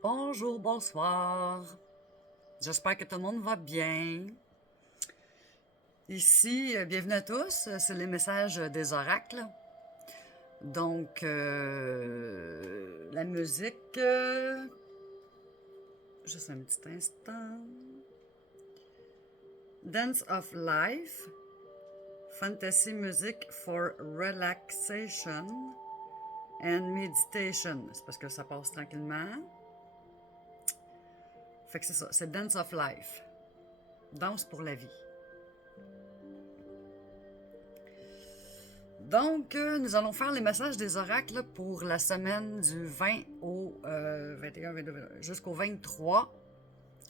Bonjour, bonsoir. J'espère que tout le monde va bien. Ici, bienvenue à tous. C'est les messages des oracles. Donc, la musique. Juste un petit instant. Dance of Life. Fantasy music for relaxation and meditation. C'est parce que ça passe tranquillement. Fait que c'est ça, c'est Dance of Life. Danse pour la vie. Donc, nous allons faire les messages des oracles pour la semaine du 20 au 21, 22, jusqu'au 23,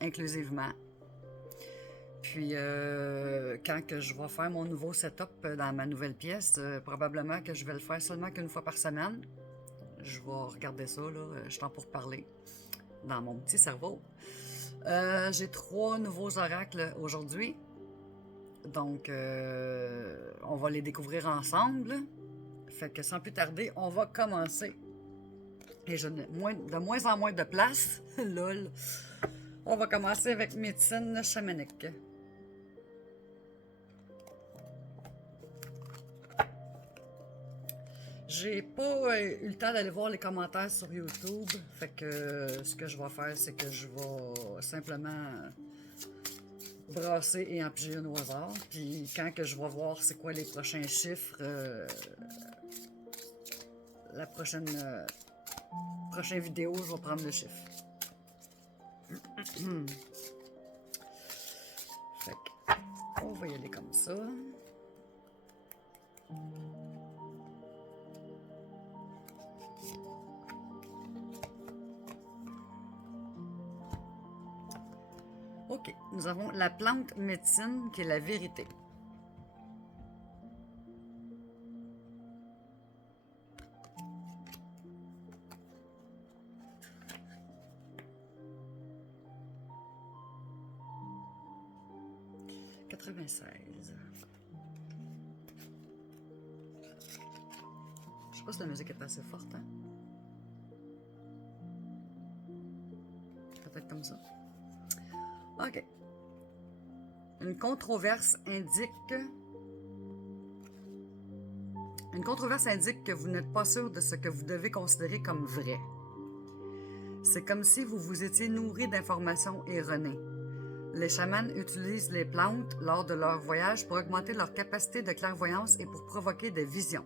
inclusivement. Puis, quand que je vais faire mon nouveau setup dans ma nouvelle pièce, probablement que je vais le faire seulement qu'une fois par semaine. Je vais regarder ça, là, je suis en pour parler dans mon petit cerveau. J'ai 3 nouveaux oracles aujourd'hui. Donc, on va les découvrir ensemble. Fait que sans plus tarder, on va commencer. Et je n'ai de moins en moins de place. Lol. On va commencer avec médecine chamanique. J'ai pas eu le temps d'aller voir les commentaires sur YouTube. Fait que ce que je vais faire, c'est que je vais simplement brasser et en piger une au hasard. Puis quand que je vais voir c'est quoi les prochains chiffres, la prochaine vidéo, je vais prendre le chiffre. Fait que, on va y aller comme ça. OK, nous avons la plante médecine qui est la vérité. Je sais pas si la musique est assez forte, hein? Peut-être comme ça. OK. Une controverse indique que vous n'êtes pas sûr de ce que vous devez considérer comme vrai. C'est comme si vous vous étiez nourri d'informations erronées. Les chamans utilisent les plantes lors de leur voyage pour augmenter leur capacité de clairvoyance et pour provoquer des visions.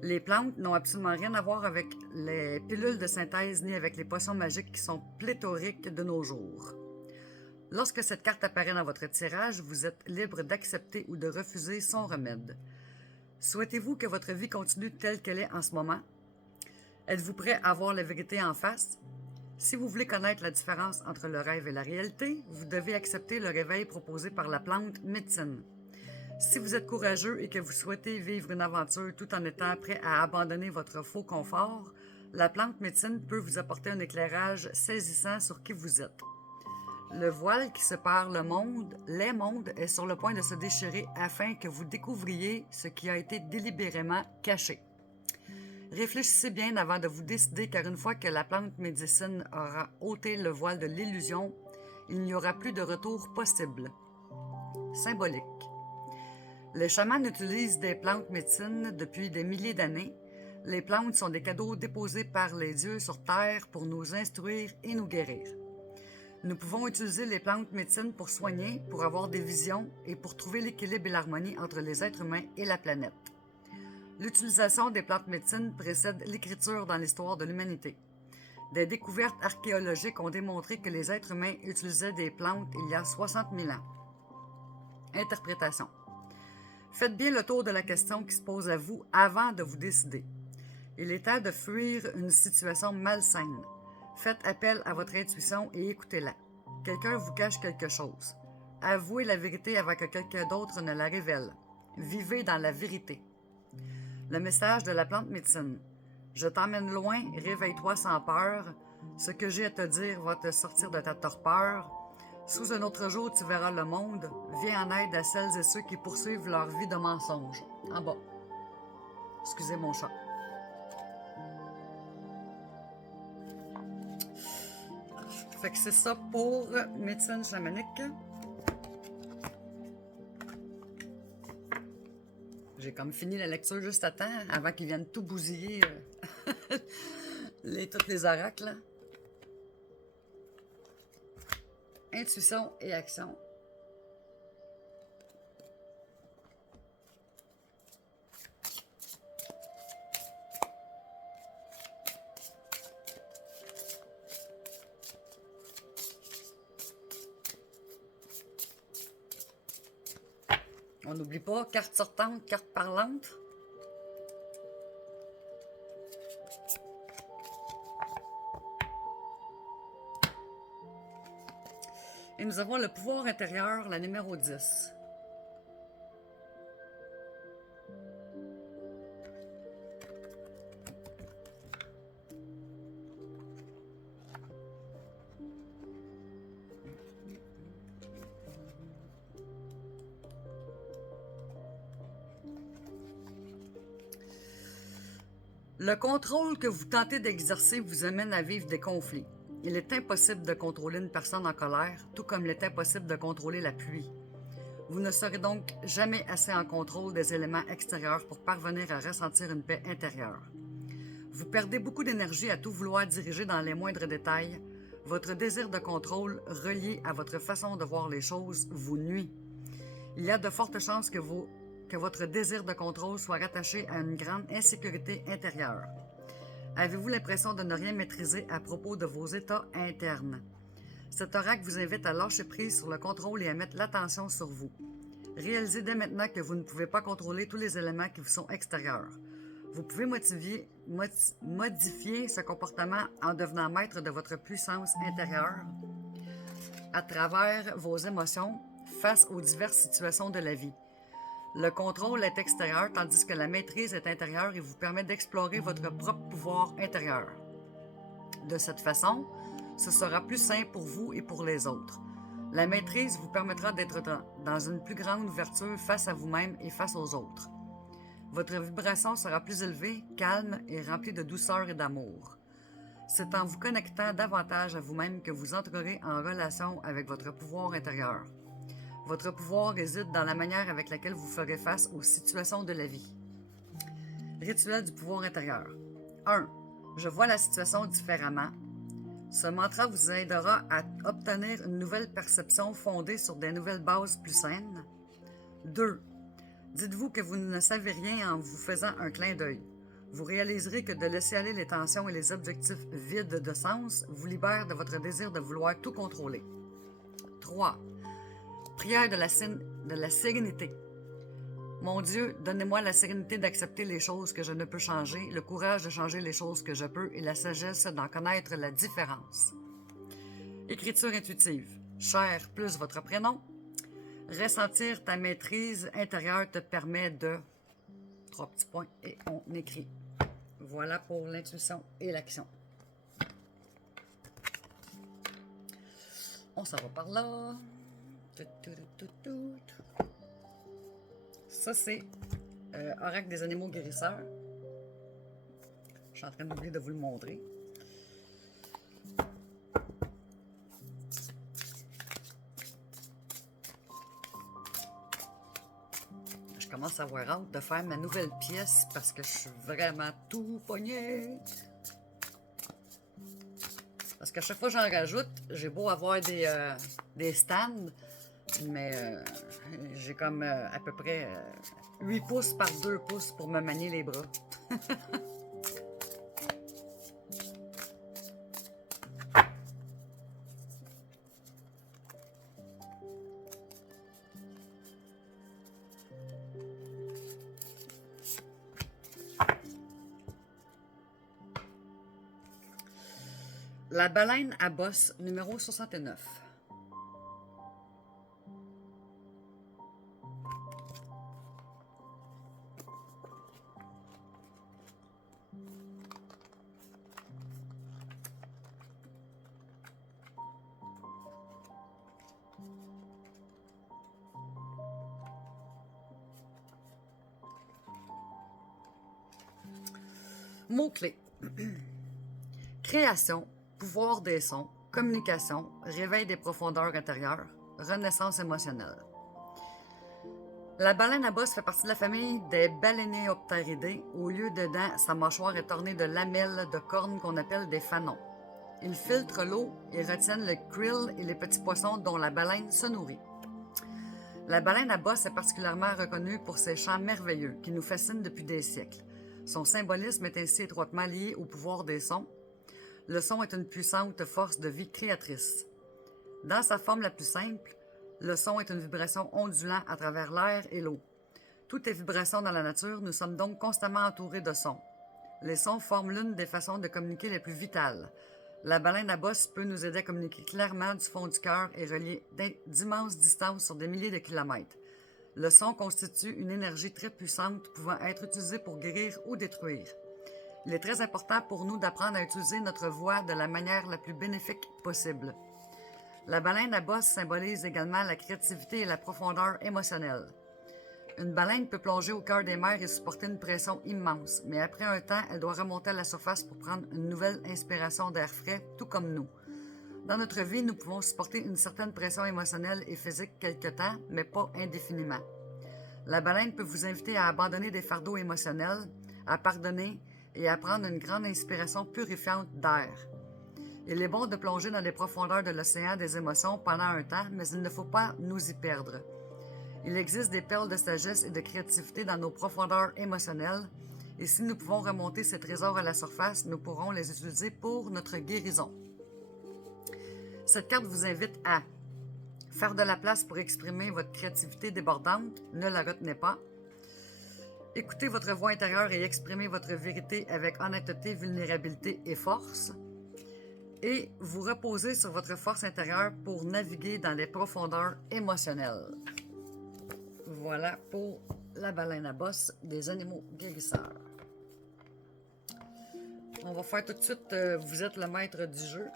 Les plantes n'ont absolument rien à voir avec les pilules de synthèse ni avec les potions magiques qui sont pléthoriques de nos jours. Lorsque cette carte apparaît dans votre tirage, vous êtes libre d'accepter ou de refuser son remède. Souhaitez-vous que votre vie continue telle qu'elle est en ce moment? Êtes-vous prêt à voir la vérité en face? Si vous voulez connaître la différence entre le rêve et la réalité, vous devez accepter le réveil proposé par la plante médecine. Si vous êtes courageux et que vous souhaitez vivre une aventure tout en étant prêt à abandonner votre faux confort, la plante médecine peut vous apporter un éclairage saisissant sur qui vous êtes. Le voile qui sépare les mondes est sur le point de se déchirer afin que vous découvriez ce qui a été délibérément caché. Réfléchissez bien avant de vous décider, car une fois que la plante médecine aura ôté le voile de l'illusion, il n'y aura plus de retour possible. Symbolique. Les chamans utilisent des plantes médecines depuis des milliers d'années. Les plantes sont des cadeaux déposés par les dieux sur Terre pour nous instruire et nous guérir. Nous pouvons utiliser les plantes médecines pour soigner, pour avoir des visions et pour trouver l'équilibre et l'harmonie entre les êtres humains et la planète. L'utilisation des plantes médecines précède l'écriture dans l'histoire de l'humanité. Des découvertes archéologiques ont démontré que les êtres humains utilisaient des plantes il y a 60 000 ans. Interprétation. Faites bien le tour de la question qui se pose à vous avant de vous décider. Il est temps de fuir une situation malsaine. Faites appel à votre intuition et écoutez-la. Quelqu'un vous cache quelque chose. Avouez la vérité avant que quelqu'un d'autre ne la révèle. Vivez dans la vérité. Le message de la plante médecine. Je t'emmène loin, réveille-toi sans peur. Ce que j'ai à te dire va te sortir de ta torpeur. Sous un autre jour, tu verras le monde. Viens en aide à celles et ceux qui poursuivent leur vie de mensonges. En bas. Excusez mon chat. Fait que c'est ça pour médecine chamanique. J'ai comme fini la lecture juste à temps, avant qu'ils viennent tout bousiller tous les oracles. Intuition et action. On n'oublie pas, carte sortante, carte parlante. Et nous avons le pouvoir intérieur, la numéro 10. Le contrôle que vous tentez d'exercer vous amène à vivre des conflits. Il est impossible de contrôler une personne en colère, tout comme il est impossible de contrôler la pluie. Vous ne serez donc jamais assez en contrôle des éléments extérieurs pour parvenir à ressentir une paix intérieure. Vous perdez beaucoup d'énergie à tout vouloir diriger dans les moindres détails. Votre désir de contrôle, relié à votre façon de voir les choses, vous nuit. Il y a de fortes chances que votre désir de contrôle soit rattaché à une grande insécurité intérieure. Avez-vous l'impression de ne rien maîtriser à propos de vos états internes? Cet oracle vous invite à lâcher prise sur le contrôle et à mettre l'attention sur vous. Réalisez dès maintenant que vous ne pouvez pas contrôler tous les éléments qui vous sont extérieurs. Vous pouvez modifier ce comportement en devenant maître de votre puissance intérieure à travers vos émotions face aux diverses situations de la vie. Le contrôle est extérieur, tandis que la maîtrise est intérieure et vous permet d'explorer votre propre pouvoir intérieur. De cette façon, ce sera plus simple pour vous et pour les autres. La maîtrise vous permettra d'être dans une plus grande ouverture face à vous-même et face aux autres. Votre vibration sera plus élevée, calme et remplie de douceur et d'amour. C'est en vous connectant davantage à vous-même que vous entrerez en relation avec votre pouvoir intérieur. Votre pouvoir réside dans la manière avec laquelle vous ferez face aux situations de la vie. Rituel du pouvoir intérieur. 1. Je vois la situation différemment. Ce mantra vous aidera à obtenir une nouvelle perception fondée sur des nouvelles bases plus saines. 2. Dites-vous que vous ne savez rien en vous faisant un clin d'œil. Vous réaliserez que de laisser aller les tensions et les objectifs vides de sens vous libère de votre désir de vouloir tout contrôler. 3. Prière de la sérénité. Mon Dieu, donnez-moi la sérénité d'accepter les choses que je ne peux changer, le courage de changer les choses que je peux et la sagesse d'en connaître la différence. Écriture intuitive. Cher plus votre prénom. Ressentir ta maîtrise intérieure te permet de... 3 petits points et on écrit. Voilà pour l'intuition et l'action. On s'en va par là. Ça, c'est Oracle des animaux guérisseurs. Je suis en train d'oublier de vous le montrer. Je commence à avoir hâte de faire ma nouvelle pièce parce que je suis vraiment tout pogné. Parce qu'à chaque fois que j'en rajoute, j'ai beau avoir des stands, mais j'ai comme à peu près 8 pouces par 2 pouces pour me manier les bras. La baleine à bosse, numéro 69. Mots-clés. Création, pouvoir des sons, communication, réveil des profondeurs intérieures, renaissance émotionnelle. La baleine à bosse fait partie de la famille des Balaeneopteridés. Au lieu de dents, sa mâchoire est ornée de lamelles de cornes qu'on appelle des fanons. Ils filtrent l'eau et retiennent le krill et les petits poissons dont la baleine se nourrit. La baleine à bosse est particulièrement reconnue pour ses chants merveilleux qui nous fascinent depuis des siècles. Son symbolisme est ainsi étroitement lié au pouvoir des sons. Le son est une puissante force de vie créatrice. Dans sa forme la plus simple, le son est une vibration ondulant à travers l'air et l'eau. Tout est vibration dans la nature, nous sommes donc constamment entourés de sons. Les sons forment l'une des façons de communiquer les plus vitales. La baleine à bosse peut nous aider à communiquer clairement du fond du cœur et relier d'immenses distances sur des milliers de kilomètres. Le son constitue une énergie très puissante pouvant être utilisée pour guérir ou détruire. Il est très important pour nous d'apprendre à utiliser notre voix de la manière la plus bénéfique possible. La baleine à bosse symbolise également la créativité et la profondeur émotionnelle. Une baleine peut plonger au cœur des mers et supporter une pression immense, mais après un temps, elle doit remonter à la surface pour prendre une nouvelle inspiration d'air frais, tout comme nous. Dans notre vie, nous pouvons supporter une certaine pression émotionnelle et physique quelque temps, mais pas indéfiniment. La baleine peut vous inviter à abandonner des fardeaux émotionnels, à pardonner et à prendre une grande inspiration purifiante d'air. Il est bon de plonger dans les profondeurs de l'océan des émotions pendant un temps, mais il ne faut pas nous y perdre. Il existe des perles de sagesse et de créativité dans nos profondeurs émotionnelles, et si nous pouvons remonter ces trésors à la surface, nous pourrons les utiliser pour notre guérison. Cette carte vous invite à faire de la place pour exprimer votre créativité débordante, ne la retenez pas. Écoutez votre voix intérieure et exprimez votre vérité avec honnêteté, vulnérabilité et force. Et vous reposez sur votre force intérieure pour naviguer dans les profondeurs émotionnelles. Voilà pour la baleine à bosse des animaux guérisseurs. On va faire tout de suite vous êtes le maître du jeu.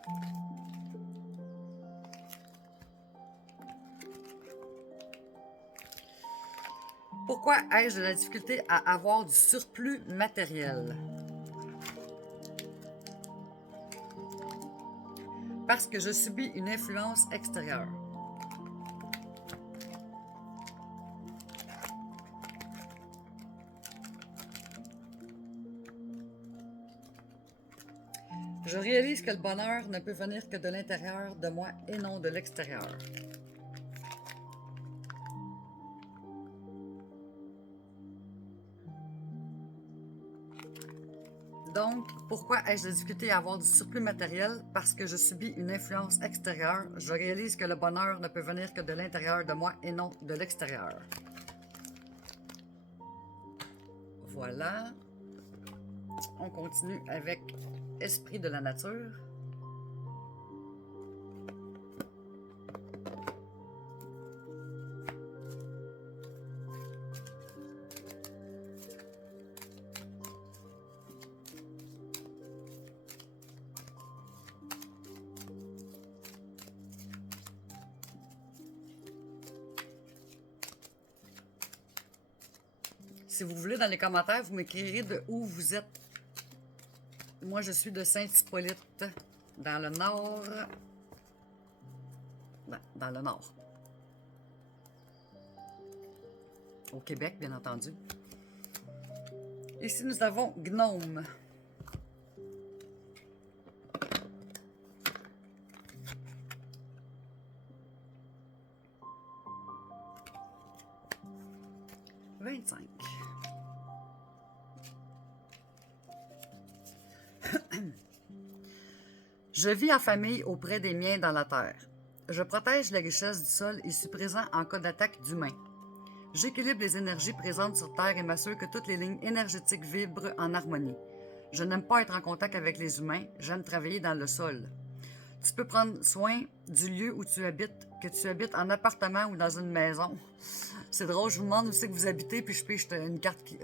Pourquoi ai-je de la difficulté à avoir du surplus matériel? Parce que je subis une influence extérieure. Je réalise que le bonheur ne peut venir que de l'intérieur de moi et non de l'extérieur. Donc, pourquoi ai-je de la difficulté à avoir du surplus matériel? Parce que je subis une influence extérieure. Je réalise que le bonheur ne peut venir que de l'intérieur de moi et non de l'extérieur. Voilà. On continue avec Esprit de la nature. Si vous voulez, dans les commentaires, vous m'écrirez de où vous êtes. Moi, je suis de Saint-Hippolyte, dans le nord. Dans le nord. Au Québec, bien entendu. Ici, nous avons Gnome. Je vis en famille auprès des miens dans la terre. Je protège les richesses du sol et suis présent en cas d'attaque d'humains. J'équilibre les énergies présentes sur Terre et m'assure que toutes les lignes énergétiques vibrent en harmonie. Je n'aime pas être en contact avec les humains, j'aime travailler dans le sol. Tu peux prendre soin du lieu où tu habites, que tu habites en appartement ou dans une maison. C'est drôle, je vous demande où c'est que vous habitez, puis je pige une carte qui...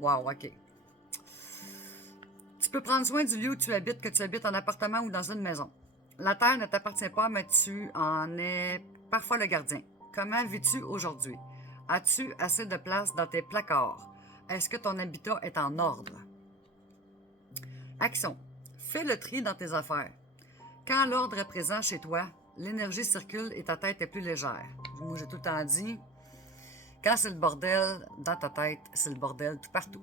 Wow, ok. Tu peux prendre soin du lieu où tu habites, que tu habites en appartement ou dans une maison. La terre ne t'appartient pas, mais tu en es parfois le gardien. Comment vis-tu aujourd'hui? As-tu assez de place dans tes placards? Est-ce que ton habitat est en ordre? Action. Fais le tri dans tes affaires. Quand l'ordre est présent chez toi, l'énergie circule et ta tête est plus légère. Moi, j'ai tout le temps dit, quand c'est le bordel dans ta tête, c'est le bordel tout partout.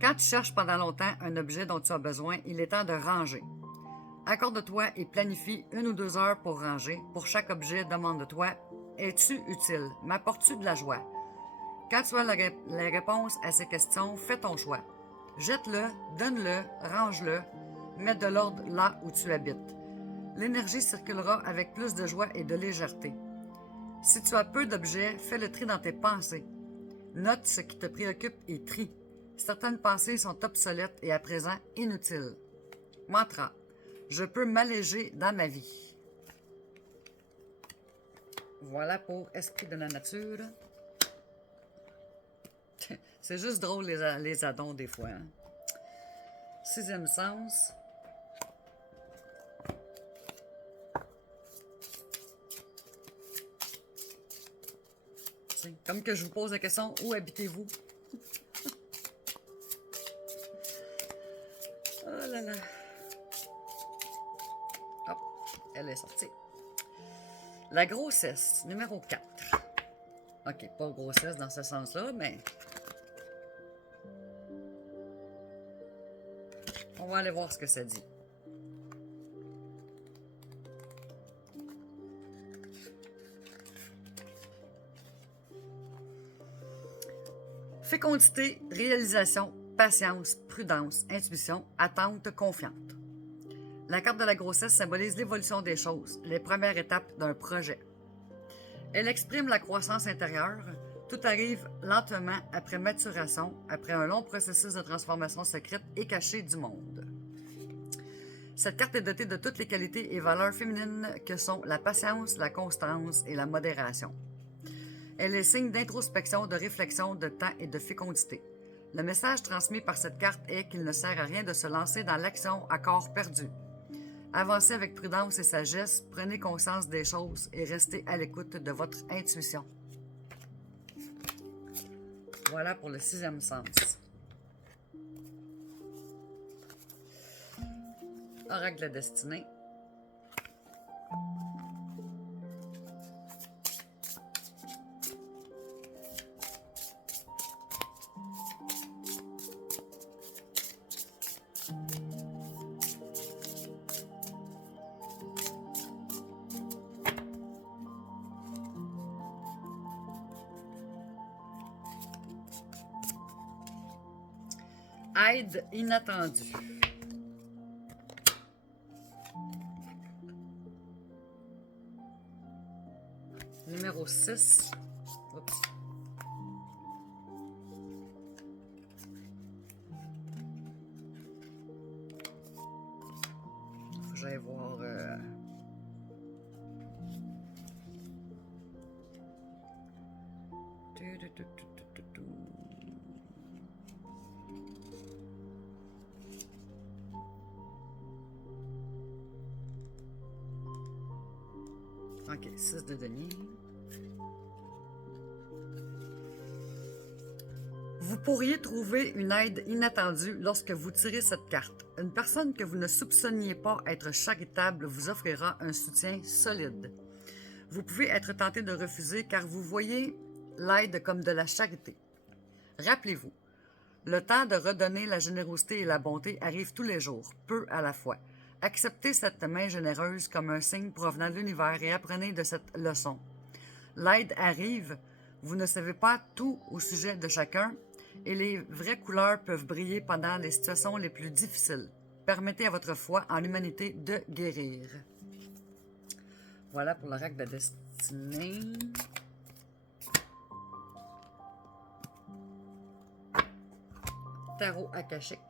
Quand tu cherches pendant longtemps un objet dont tu as besoin, il est temps de ranger. Accorde-toi et planifie 1 ou 2 heures pour ranger. Pour chaque objet, demande-toi, es-tu utile? M'apportes-tu de la joie? Quand tu as la réponse à ces questions, fais ton choix. Jette-le, donne-le, range-le, mets de l'ordre là où tu habites. L'énergie circulera avec plus de joie et de légèreté. Si tu as peu d'objets, fais le tri dans tes pensées. Note ce qui te préoccupe et trie. Certaines pensées sont obsolètes et à présent inutiles. Mantra. Je peux m'alléger dans ma vie. Voilà pour Esprit de la nature. C'est juste drôle les addons des fois. Hein? 6e sens. C'est comme que je vous pose la question, où habitez-vous? Oh là là. Hop, elle est sortie. La grossesse, numéro 4. OK, pas grossesse dans ce sens-là, mais... on va aller voir ce que ça dit. Fécondité, réalisation, patience, prudence, intuition, attente, confiante. La carte de la grossesse symbolise l'évolution des choses, les premières étapes d'un projet. Elle exprime la croissance intérieure. Tout arrive lentement après maturation, après un long processus de transformation secrète et cachée du monde. Cette carte est dotée de toutes les qualités et valeurs féminines que sont la patience, la constance et la modération. Elle est signe d'introspection, de réflexion, de temps et de fécondité. Le message transmis par cette carte est qu'il ne sert à rien de se lancer dans l'action à corps perdu. Avancez avec prudence et sagesse, prenez conscience des choses et restez à l'écoute de votre intuition. Voilà pour le 6e sens. Oracle de la destinée. Aide inattendue. Numéro 6. Oups. Faut que j'aille voir... OK, 6 de denier. Vous pourriez trouver une aide inattendue lorsque vous tirez cette carte. Une personne que vous ne soupçonniez pas être charitable vous offrira un soutien solide. Vous pouvez être tenté de refuser car vous voyez l'aide comme de la charité. Rappelez-vous, le temps de redonner la générosité et la bonté arrive tous les jours, peu à la fois. Acceptez cette main généreuse comme un signe provenant de l'univers et apprenez de cette leçon. L'aide arrive, vous ne savez pas tout au sujet de chacun et les vraies couleurs peuvent briller pendant les situations les plus difficiles. Permettez à votre foi en l'humanité de guérir. Voilà pour l'oracle de la destinée. Tarot akashique.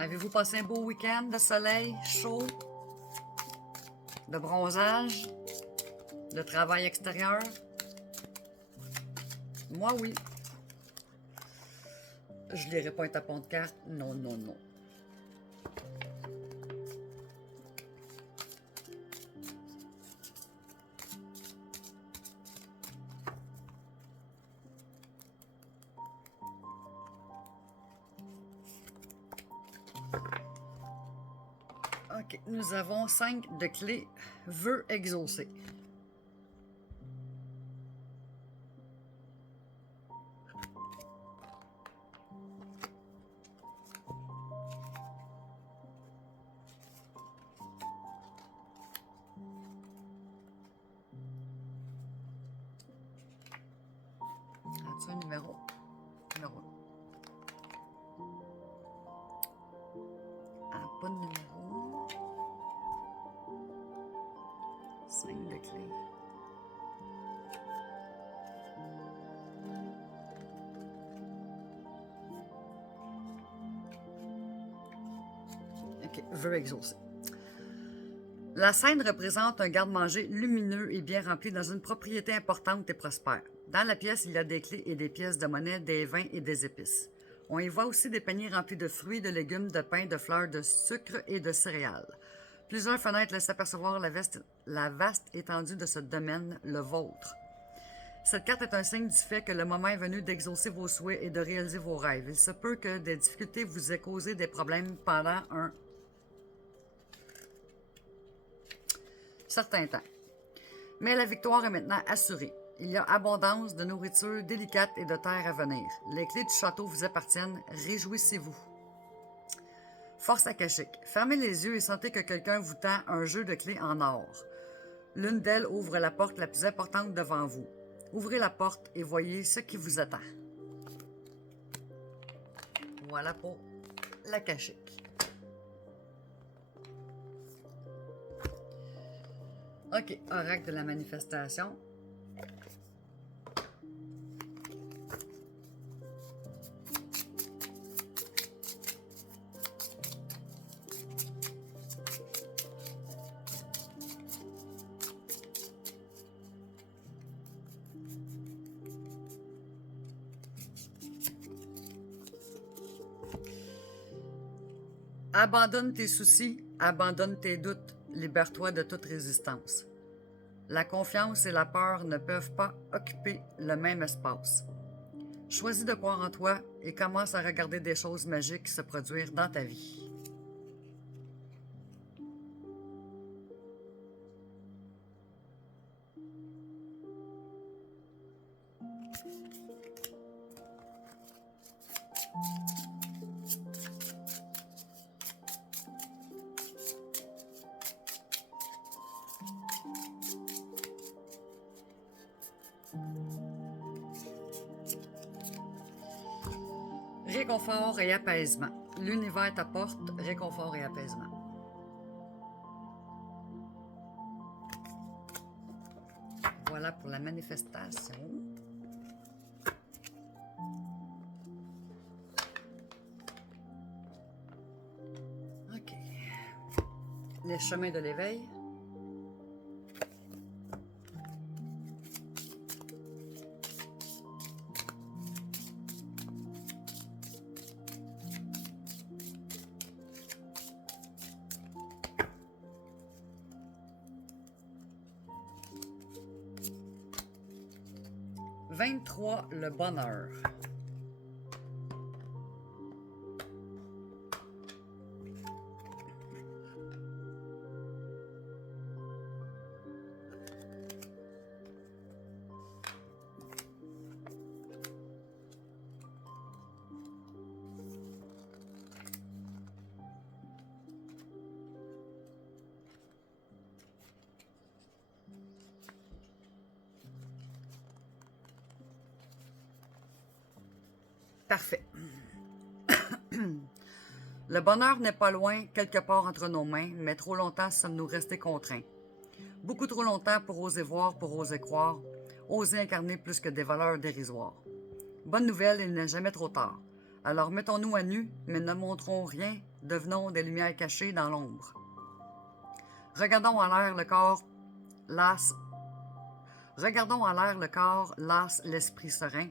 Avez-vous passé un beau week-end de soleil, chaud, de bronzage, de travail extérieur? Moi, oui. Je lirai pas un tapon de carte. Non, non, non. OK, nous avons 5 de clés. Vœux exaucés. As-tu un numéro? Numéro. Ah, pas de numéro. 5 de clés. OK, vœux exaucés. La scène représente un garde-manger lumineux et bien rempli dans une propriété importante et prospère. Dans la pièce, il y a des clés et des pièces de monnaie, des vins et des épices. On y voit aussi des paniers remplis de fruits, de légumes, de pain, de fleurs, de sucre et de céréales. Plusieurs fenêtres laissent apercevoir la vaste étendue de ce domaine, le vôtre. Cette carte est un signe du fait que le moment est venu d'exaucer vos souhaits et de réaliser vos rêves. Il se peut que des difficultés vous aient causé des problèmes pendant un certain temps. Mais la victoire est maintenant assurée. Il y a abondance de nourriture délicate et de terre à venir. Les clés du château vous appartiennent. Réjouissez-vous. Force akashique. Fermez les yeux et sentez que quelqu'un vous tend un jeu de clés en or. L'une d'elles ouvre la porte la plus importante devant vous. Ouvrez la porte et voyez ce qui vous attend. Voilà pour l'akashique. OK, oracle de la manifestation. Abandonne tes soucis, abandonne tes doutes, libère-toi de toute résistance. La confiance et la peur ne peuvent pas occuper le même espace. Choisis de croire en toi et commence à regarder des choses magiques se produire dans ta vie. Réconfort et apaisement. L'univers t'apporte réconfort et apaisement. Voilà pour la manifestation. OK. Les chemins de l'éveil. « 23, le bonheur. » Parfait. Le bonheur n'est pas loin, quelque part entre nos mains, mais trop longtemps sommes-nous restés contraints. Beaucoup trop longtemps pour oser voir, pour oser croire, oser incarner plus que des valeurs dérisoires. Bonne nouvelle, il n'est jamais trop tard. Alors mettons-nous à nu, mais ne montrons rien, devenons des lumières cachées dans l'ombre. Regardons en l'air le corps, lasse l'esprit serein.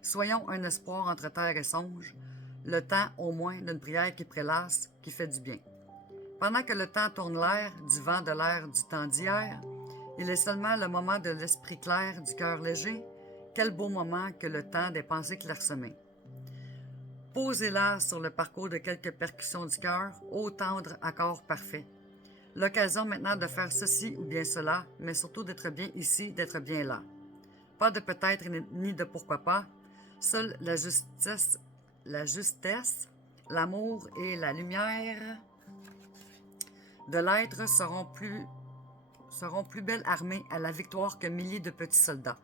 Soyons un espoir entre terre et songe, le temps au moins d'une prière qui prélasse, qui fait du bien. Pendant que le temps tourne l'air, du vent de l'air du temps d'hier, il est seulement le moment de l'esprit clair, du cœur léger. Quel beau moment que le temps des pensées clairsemées. Posez-la sur le parcours de quelques percussions du cœur, ô tendre accord parfait. L'occasion maintenant de faire ceci ou bien cela, mais surtout d'être bien ici, d'être bien là. Pas de peut-être ni de pourquoi pas, seule la justesse, l'amour et la lumière de l'être seront plus belles armées à la victoire que milliers de petits soldats.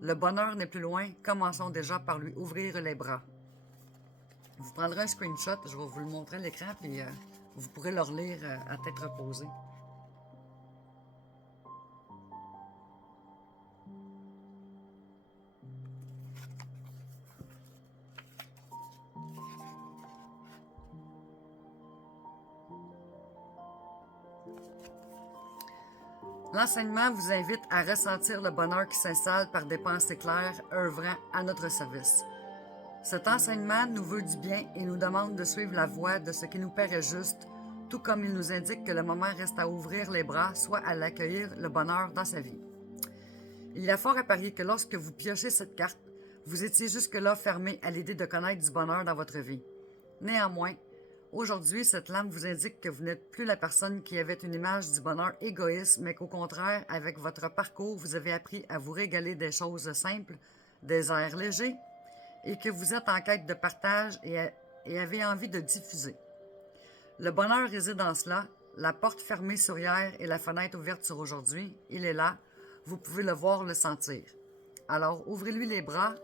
Le bonheur n'est plus loin, commençons déjà par lui ouvrir les bras. Vous prendrez un screenshot, je vais vous le montrer à l'écran, puis vous pourrez le relire à tête reposée. L'enseignement vous invite à ressentir le bonheur qui s'installe par des pensées claires, œuvrant à notre service. Cet enseignement nous veut du bien et nous demande de suivre la voie de ce qui nous paraît juste, tout comme il nous indique que le moment reste à ouvrir les bras, soit à l'accueillir le bonheur dans sa vie. Il y a fort à parier que lorsque vous piochez cette carte, vous étiez jusque-là fermé à l'idée de connaître du bonheur dans votre vie. Néanmoins, aujourd'hui, cette lampe vous indique que vous n'êtes plus la personne qui avait une image du bonheur égoïste, mais qu'au contraire, avec votre parcours, vous avez appris à vous régaler des choses simples, des airs légers, et que vous êtes en quête de partage et avez envie de diffuser. Le bonheur réside en cela, la porte fermée sur hier et la fenêtre ouverte sur aujourd'hui, il est là, vous pouvez le voir, le sentir. Alors, ouvrez-lui les bras,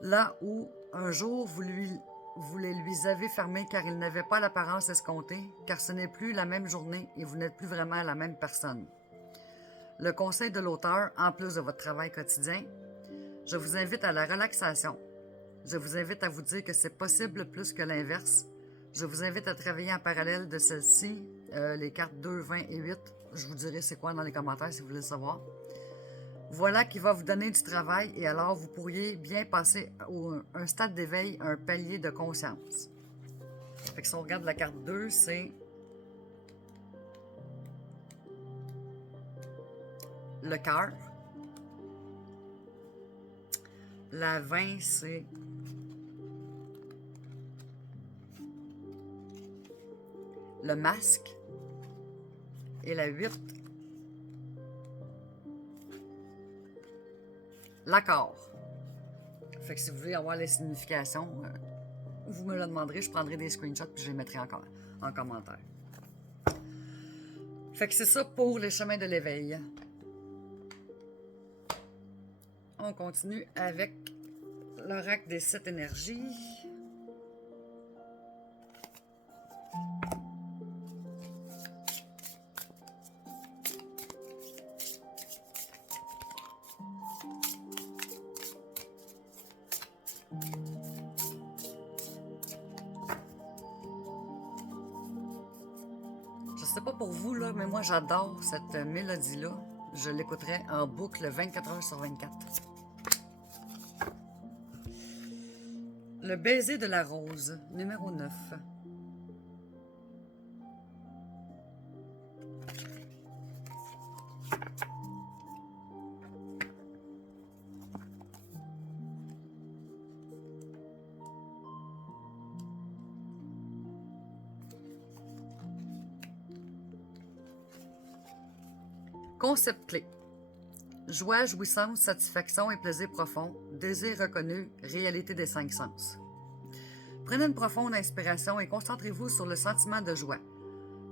là où, un jour, vous les lui avez fermés car il n'avait pas l'apparence escomptée, car ce n'est plus la même journée et vous n'êtes plus vraiment la même personne. Le conseil de l'auteur, en plus de votre travail quotidien, je vous invite à la relaxation. Je vous invite à vous dire que c'est possible plus que l'inverse. Je vous invite à travailler en parallèle de celle-ci, les cartes 2, 20 et 8. Je vous dirai c'est quoi dans les commentaires si vous voulez le savoir. Voilà qui va vous donner du travail et alors vous pourriez bien passer à un stade d'éveil, un palier de conscience. Fait que si on regarde la carte 2, c'est le cœur. La 20, c'est le masque. Et la 8, l'accord. Fait que si vous voulez avoir les significations, vous me le demanderez, je prendrai des screenshots puis je les mettrai encore en commentaire. Fait que c'est ça pour les chemins de l'éveil. On continue avec l'oracle des 7 énergies. Je sais pas pour vous, là, mais moi j'adore cette mélodie-là. Je l'écouterai en boucle 24 heures sur 24. Le baiser de la rose, numéro 9. Concept clé. Joie, jouissance, satisfaction et plaisir profond, désir reconnu, réalité des 5 sens. Prenez une profonde inspiration et concentrez-vous sur le sentiment de joie.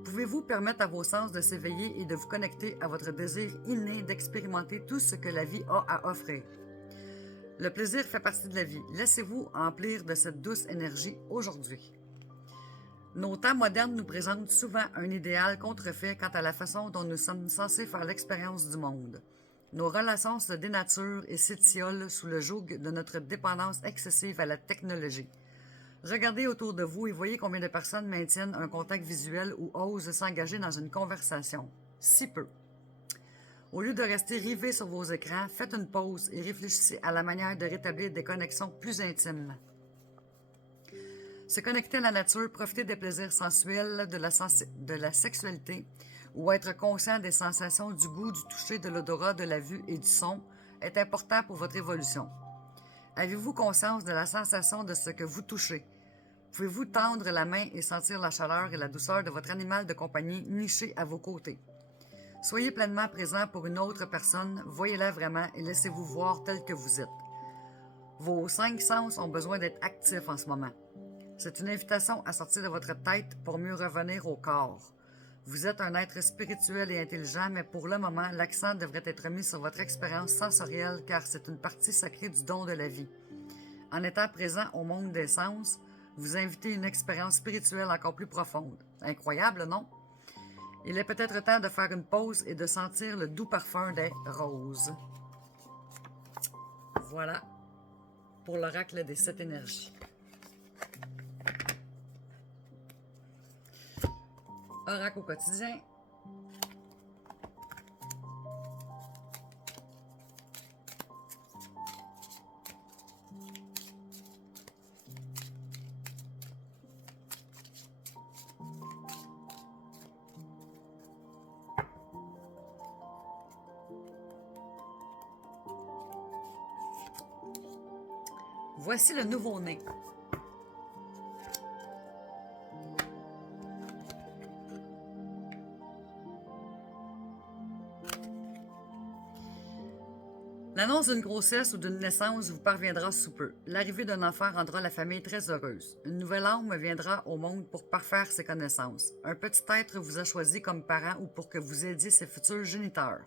Pouvez-vous permettre à vos sens de s'éveiller et de vous connecter à votre désir inné d'expérimenter tout ce que la vie a à offrir? Le plaisir fait partie de la vie. Laissez-vous emplir de cette douce énergie aujourd'hui. Nos temps modernes nous présentent souvent un idéal contrefait quant à la façon dont nous sommes censés faire l'expérience du monde. Nos relations se dénaturent et s'étiolent sous le joug de notre dépendance excessive à la technologie. Regardez autour de vous et voyez combien de personnes maintiennent un contact visuel ou osent s'engager dans une conversation. Si peu. Au lieu de rester rivés sur vos écrans, faites une pause et réfléchissez à la manière de rétablir des connexions plus intimes. Se connecter à la nature, profiter des plaisirs sensuels, de la sexualité, ou être conscient des sensations du goût, du toucher, de l'odorat, de la vue et du son est important pour votre évolution. Avez-vous conscience de la sensation de ce que vous touchez, Pouvez-vous tendre la main et sentir la chaleur et la douceur de votre animal de compagnie niché à vos côtés? Soyez pleinement présent pour une autre personne, voyez-la vraiment et laissez-vous voir tel que vous êtes. Vos 5 sens ont besoin d'être actifs en ce moment. C'est une invitation à sortir de votre tête pour mieux revenir au corps. Vous êtes un être spirituel et intelligent, mais pour le moment, l'accent devrait être mis sur votre expérience sensorielle car c'est une partie sacrée du don de la vie. En étant présent au monde des sens, vous invitez une expérience spirituelle encore plus profonde. Incroyable, non? Il est peut-être temps de faire une pause et de sentir le doux parfum des roses. Voilà pour l'oracle des 7 énergies. Oracle au quotidien. Voici le nouveau-né. L'annonce d'une grossesse ou d'une naissance vous parviendra sous peu. L'arrivée d'un enfant rendra la famille très heureuse. Une nouvelle âme viendra au monde pour parfaire ses connaissances. Un petit être vous a choisi comme parent ou pour que vous aidiez ses futurs géniteurs.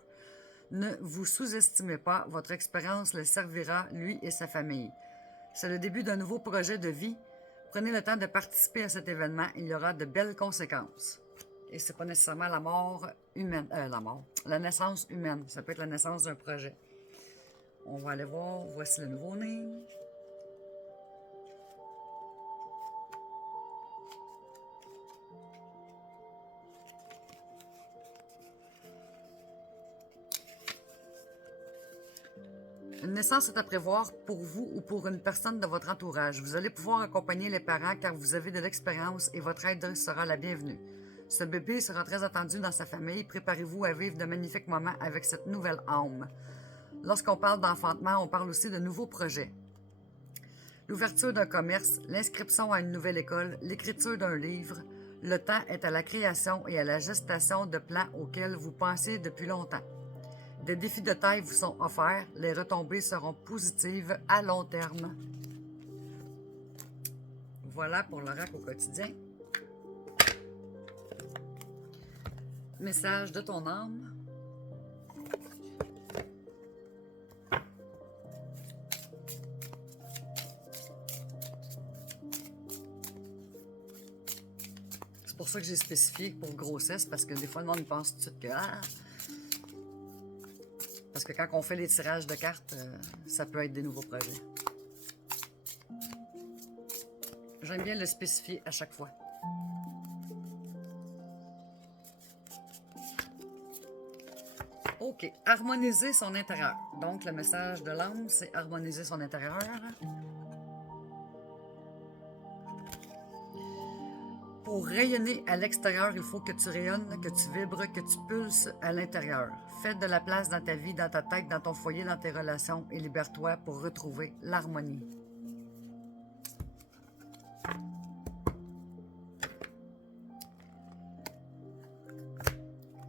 Ne vous sous-estimez pas, votre expérience le servira, lui et sa famille. C'est le début d'un nouveau projet de vie. Prenez le temps de participer à cet événement, il y aura de belles conséquences. Et c'est pas nécessairement la mort humaine, la naissance humaine. Ça peut être la naissance d'un projet. On va aller voir, voici le nouveau-né. Une naissance est à prévoir pour vous ou pour une personne de votre entourage. Vous allez pouvoir accompagner les parents car vous avez de l'expérience et votre aide sera la bienvenue. Ce bébé sera très attendu dans sa famille. Préparez-vous à vivre de magnifiques moments avec cette nouvelle âme. Lorsqu'on parle d'enfantement, on parle aussi de nouveaux projets. L'ouverture d'un commerce, l'inscription à une nouvelle école, l'écriture d'un livre. Le temps est à la création et à la gestation de plans auxquels vous pensez depuis longtemps. Des défis de taille vous sont offerts. Les retombées seront positives à long terme. Voilà pour l'oracle au quotidien. Message de ton âme. C'est pour ça que j'ai spécifié pour grossesse, parce que des fois, le monde pense tout de suite que... Parce que quand on fait les tirages de cartes, ça peut être des nouveaux projets. J'aime bien le spécifier à chaque fois. OK. Harmoniser son intérieur. Donc, le message de l'âme, c'est harmoniser son intérieur. Pour rayonner à l'extérieur, il faut que tu rayonnes, que tu vibres, que tu pulses à l'intérieur. Fais de la place dans ta vie, dans ta tête, dans ton foyer, dans tes relations et libère-toi pour retrouver l'harmonie.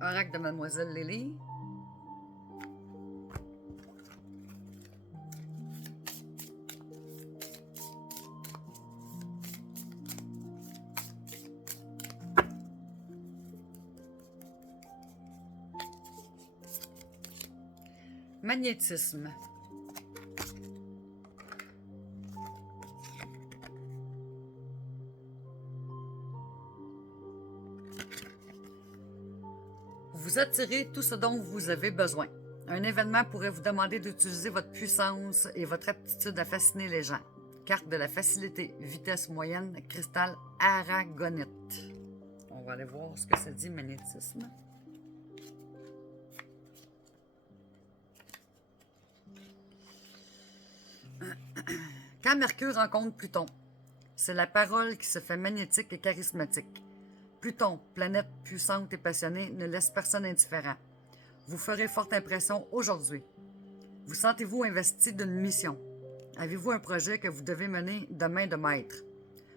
Oracle de Mademoiselle Lily. Magnétisme. Vous attirez tout ce dont vous avez besoin. Un événement pourrait vous demander d'utiliser votre puissance et votre aptitude à fasciner les gens. Carte de la facilité, vitesse moyenne, cristal aragonite. On va aller voir ce que ça dit, magnétisme. Quand Mercure rencontre Pluton, c'est la parole qui se fait magnétique et charismatique. Pluton, planète puissante et passionnée, ne laisse personne indifférent. Vous ferez forte impression aujourd'hui. Vous sentez-vous investi d'une mission? Avez-vous un projet que vous devez mener de main de maître?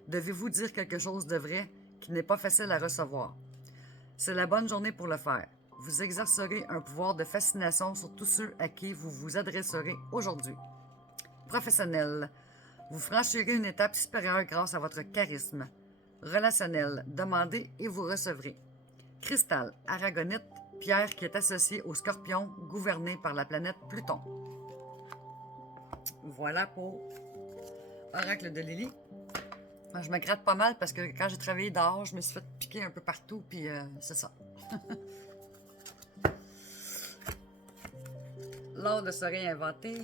Devez-vous dire quelque chose de vrai qui n'est pas facile à recevoir? C'est la bonne journée pour le faire. Vous exercerez un pouvoir de fascination sur tous ceux à qui vous vous adresserez aujourd'hui. Professionnel. Vous franchirez une étape supérieure grâce à votre charisme. Relationnel. Demandez et vous recevrez. Cristal, aragonite, pierre qui est associée au scorpion gouverné par la planète Pluton. Voilà pour Oracle de Lily. Je me gratte pas mal parce que quand j'ai travaillé dehors, je me suis fait piquer un peu partout, puis c'est ça. L'art de se réinventer.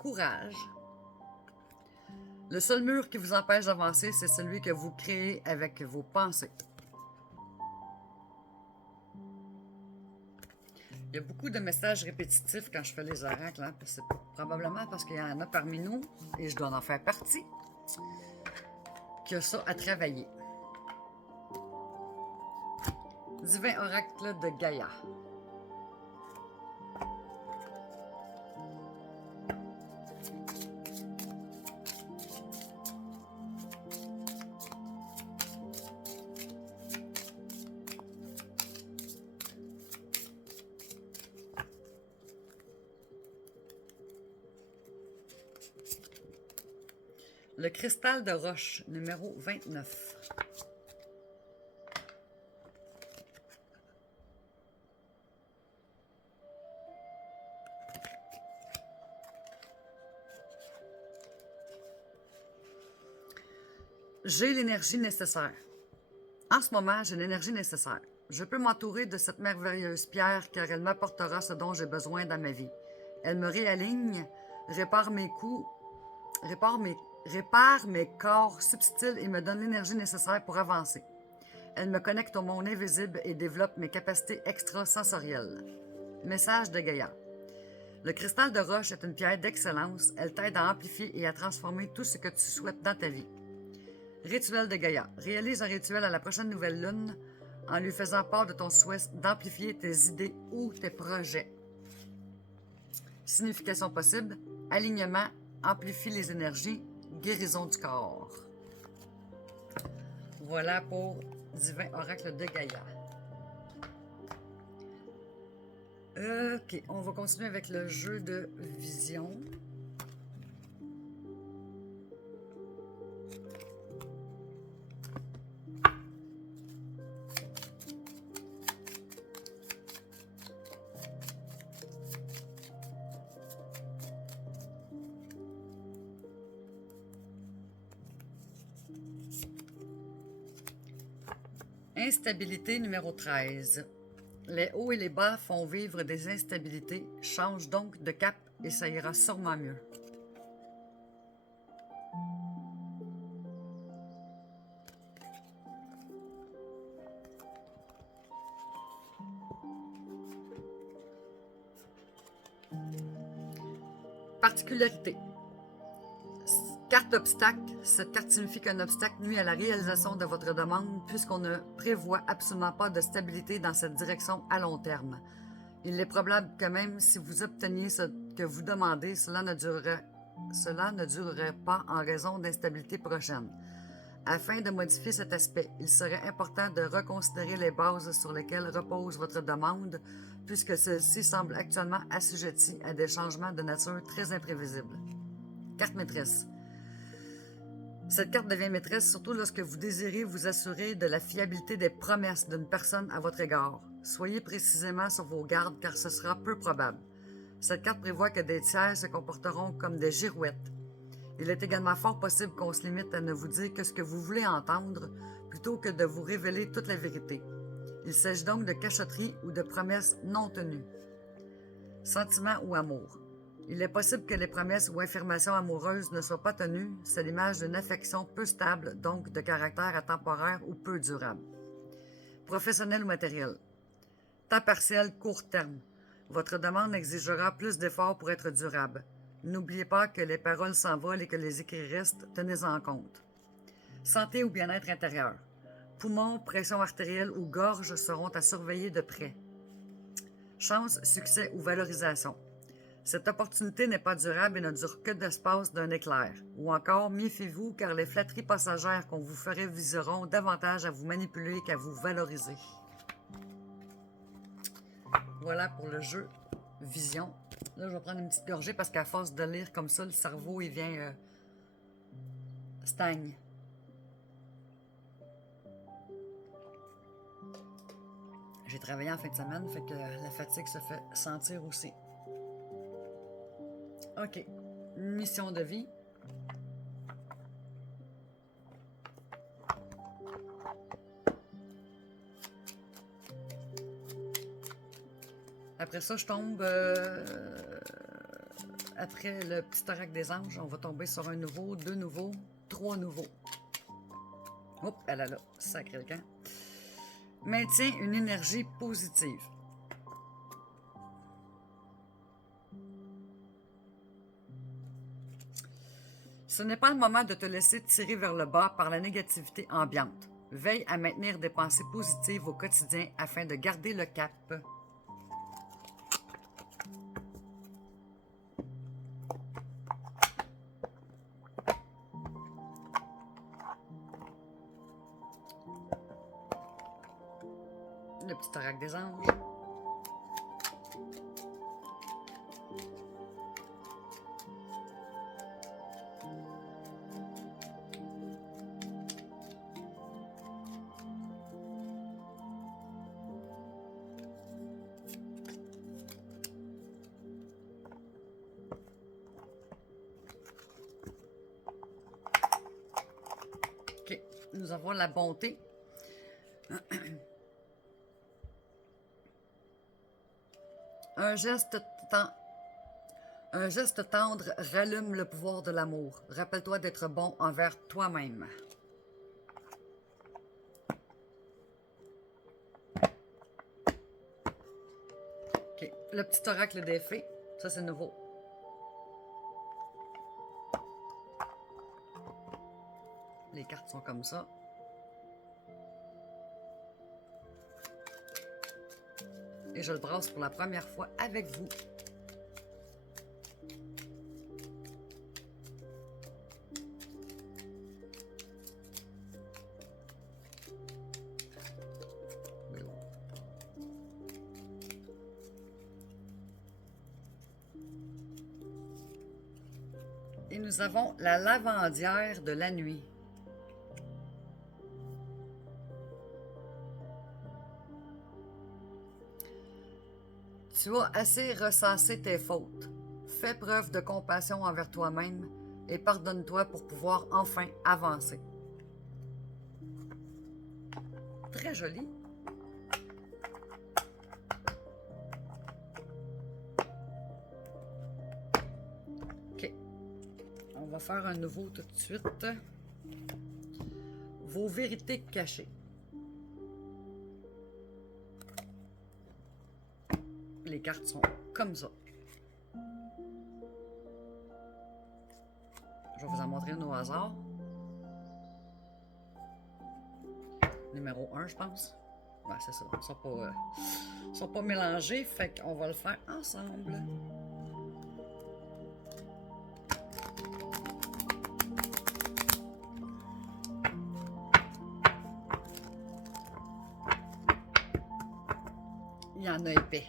Courage. Le seul mur qui vous empêche d'avancer, c'est celui que vous créez avec vos pensées. Il y a beaucoup de messages répétitifs quand je fais les oracles, hein, c'est probablement parce qu'il y en a parmi nous, et je dois en faire partie, qui a ça à travailler. Divin oracle de Gaïa. Le cristal de roche, numéro 29. J'ai l'énergie nécessaire. En ce moment, j'ai l'énergie nécessaire. Je peux m'entourer de cette merveilleuse pierre car elle m'apportera ce dont j'ai besoin dans ma vie. Elle me réaligne, répare mes coups, répare mes corps subtils et me donne l'énergie nécessaire pour avancer. Elle me connecte au monde invisible et développe mes capacités extrasensorielles. Message de Gaïa. Le cristal de roche est une pierre d'excellence. Elle t'aide à amplifier et à transformer tout ce que tu souhaites dans ta vie. Rituel de Gaïa. Réalise un rituel à la prochaine nouvelle lune en lui faisant part de ton souhait d'amplifier tes idées ou tes projets. Signification possible. Alignement. Amplifie les énergies. Guérison du corps. Voilà pour Divin Oracle de Gaïa. Ok, on va continuer avec le jeu de vision. Instabilité numéro 13. Les hauts et les bas font vivre des instabilités. Change donc de cap et ça ira sûrement mieux. Particularité. Carte obstacle. Cette carte signifie qu'un obstacle nuit à la réalisation de votre demande puisqu'on ne prévoit absolument pas de stabilité dans cette direction à long terme. Il est probable que même si vous obteniez ce que vous demandez, cela ne durerait pas en raison d'instabilité prochaine. Afin de modifier cet aspect, il serait important de reconsidérer les bases sur lesquelles repose votre demande puisque celle-ci semble actuellement assujettie à des changements de nature très imprévisibles. Carte maîtresse. Cette carte devient maîtresse surtout lorsque vous désirez vous assurer de la fiabilité des promesses d'une personne à votre égard. Soyez précisément sur vos gardes car ce sera peu probable. Cette carte prévoit que des tiers se comporteront comme des girouettes. Il est également fort possible qu'on se limite à ne vous dire que ce que vous voulez entendre plutôt que de vous révéler toute la vérité. Il s'agit donc de cachotterie ou de promesses non tenues. Sentiment ou amour. Il est possible que les promesses ou affirmations amoureuses ne soient pas tenues. C'est l'image d'une affection peu stable, donc de caractère intemporaire ou peu durable. Professionnel ou matériel. Temps partiel, court terme. Votre demande exigera plus d'efforts pour être durable. N'oubliez pas que les paroles s'envolent et que les écrits restent, tenez-en compte. Santé ou bien-être intérieur. Poumons, pression artérielle ou gorge seront à surveiller de près. Chance, succès ou valorisation. Cette opportunité n'est pas durable et ne dure que d'espace d'un éclair. Ou encore, méfiez-vous car les flatteries passagères qu'on vous ferait viseront davantage à vous manipuler qu'à vous valoriser. Voilà pour le jeu Vision. Là, je vais prendre une petite gorgée parce qu'à force de lire comme ça, le cerveau, il vient stagne. J'ai travaillé en fin de semaine, fait que la fatigue se fait sentir aussi. OK. Mission de vie. Après ça, je tombe... après le petit oracle des anges, on va tomber sur un nouveau, 2 nouveaux, 3 nouveaux. Oups, elle a là, sacré le camp. Maintient une énergie positive. Ce n'est pas le moment de te laisser tirer vers le bas par la négativité ambiante. Veille à maintenir des pensées positives au quotidien afin de garder le cap. Le petit oracle des anges. OK. Nous avons la bonté. Un geste tendre rallume le pouvoir de l'amour. Rappelle-toi d'être bon envers toi-même. OK. Le petit oracle des fées. Ça, c'est nouveau. Les cartes sont comme ça. Et je le brasse pour la première fois avec vous. Et nous avons la lavandière de la nuit. Tu as assez ressassé tes fautes. Fais preuve de compassion envers toi-même et pardonne-toi pour pouvoir enfin avancer. Très joli. OK. On va faire un nouveau tout de suite. Vos vérités cachées. Les cartes sont comme ça. Je vais vous en montrer une au hasard. Numéro 1, je pense. Ouais, c'est ça. Ils ne sont pas mélangés, fait qu'on va le faire ensemble. Il y en a épais.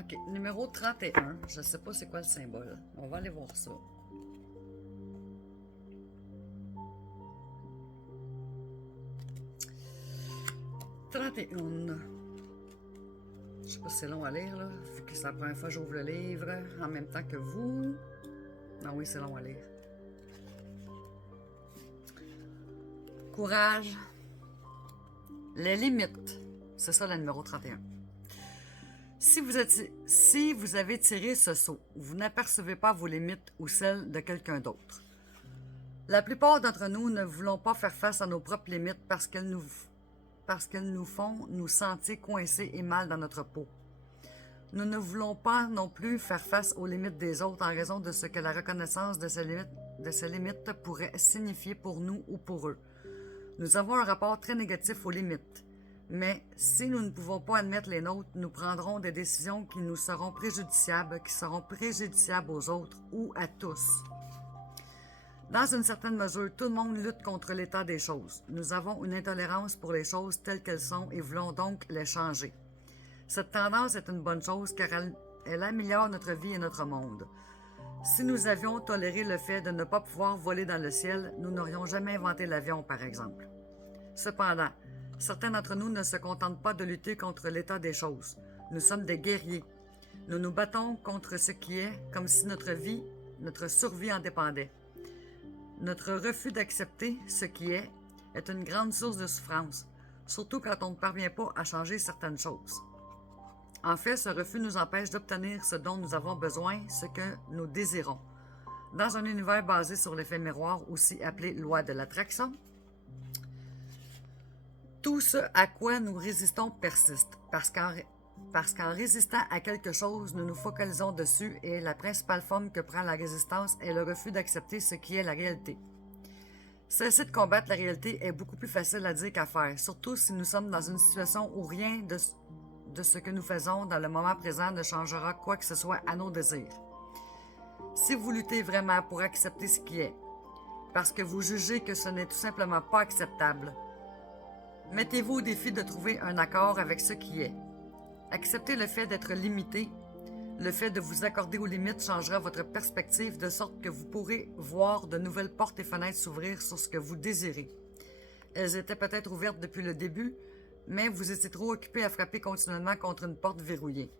OK, numéro 31. Je ne sais pas c'est quoi le symbole. On va aller voir ça. Je sais pas si c'est long à lire, là, vu que c'est la première fois que j'ouvre le livre en même temps que vous. Ah oui, c'est long à lire. courage. Les limites. C'est ça, le numéro 31. Si vous avez tiré ce saut, vous n'apercevez pas vos limites ou celles de quelqu'un d'autre. La plupart d'entre nous ne voulons pas faire face à nos propres limites parce qu'elles nous font nous sentir coincés et mal dans notre peau. Nous ne voulons pas non plus faire face aux limites des autres en raison de ce que la reconnaissance de ces limites pourrait signifier pour nous ou pour eux. Nous avons un rapport très négatif aux limites. Mais si nous ne pouvons pas admettre les nôtres, nous prendrons des décisions qui nous seront préjudiciables aux autres ou à tous. Dans une certaine mesure, tout le monde lutte contre l'état des choses. Nous avons une intolérance pour les choses telles qu'elles sont et voulons donc les changer. Cette tendance est une bonne chose car elle améliore notre vie et notre monde. Si nous avions toléré le fait de ne pas pouvoir voler dans le ciel, nous n'aurions jamais inventé l'avion, par exemple. Cependant, certains d'entre nous ne se contentent pas de lutter contre l'état des choses. Nous sommes des guerriers. Nous nous battons contre ce qui est, comme si notre survie en dépendait. Notre refus d'accepter ce qui est une grande source de souffrance, surtout quand on ne parvient pas à changer certaines choses. En fait, ce refus nous empêche d'obtenir ce dont nous avons besoin, ce que nous désirons. Dans un univers basé sur l'effet miroir, aussi appelé loi de l'attraction, tout ce à quoi nous résistons persiste, parce qu'en résistant à quelque chose, nous nous focalisons dessus et la principale forme que prend la résistance est le refus d'accepter ce qui est la réalité. Cesser de combattre la réalité est beaucoup plus facile à dire qu'à faire, surtout si nous sommes dans une situation où rien de ce que nous faisons dans le moment présent ne changera quoi que ce soit à nos désirs. Si vous luttez vraiment pour accepter ce qui est, parce que vous jugez que ce n'est tout simplement pas acceptable, mettez-vous au défi de trouver un accord avec ce qui est. Acceptez le fait d'être limité. Le fait de vous accorder aux limites changera votre perspective de sorte que vous pourrez voir de nouvelles portes et fenêtres s'ouvrir sur ce que vous désirez. Elles étaient peut-être ouvertes depuis le début, mais vous étiez trop occupé à frapper continuellement contre une porte verrouillée.